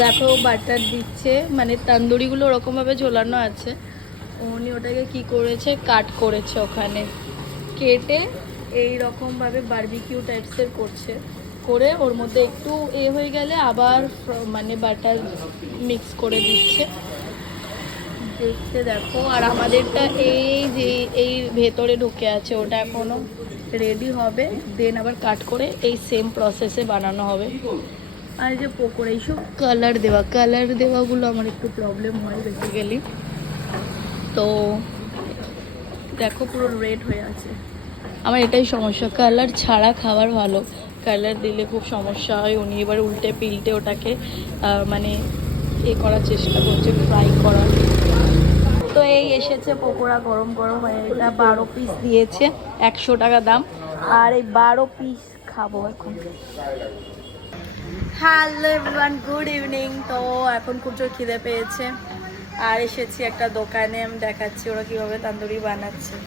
দেখো বাটার দিচ্ছে, মানে তান্দুরিগুলো ওরকমভাবে ঝোলানো আছে। উনি ওটাকে কি করেছে, কাট করেছে, ওখানে কেটে এই রকমভাবে বারবিকিউ টাইপসের করছে, করে ওর মধ্যে একটু হয়ে গেলে আবার মানে বাটার মিক্স করে দিচ্ছে। দেখতে দেখো। আর আমাদেরটা এই যে এই ভেতরে ঢুকে আছে, ওটা এখনো রেডি হবে, দেন আবার কাট করে এই সেম প্রসেসে বানানো হবে। আর যে পকোড়া, এইসব কালার দেওয়াগুলো আমার একটু প্রবলেম হয় বেসিক্যালি। তো দেখো পুরো রেড হয়ে আছে, আমার এটাই সমস্যা, কালার ছাড়া খাবার ভালো, কালার দিলে খুব সমস্যা হয়। উনি এবার উল্টে পিল্টে ওটাকে মানে করার চেষ্টা করছে, ফ্রাই করার। তো এই এসেছে পকোড়া গরম গরম, এটা 12 পিস দিয়েছে, 100 টাকা দাম। আর এই 12 পিস খাবো এখন। Hello everyone, good evening. তো এখন খুব জোর খিদে পেয়েছে, আর এসেছি একটা দোকানে, আমি দেখাচ্ছি ওরা কীভাবে তান্দুরি বানাচ্ছে।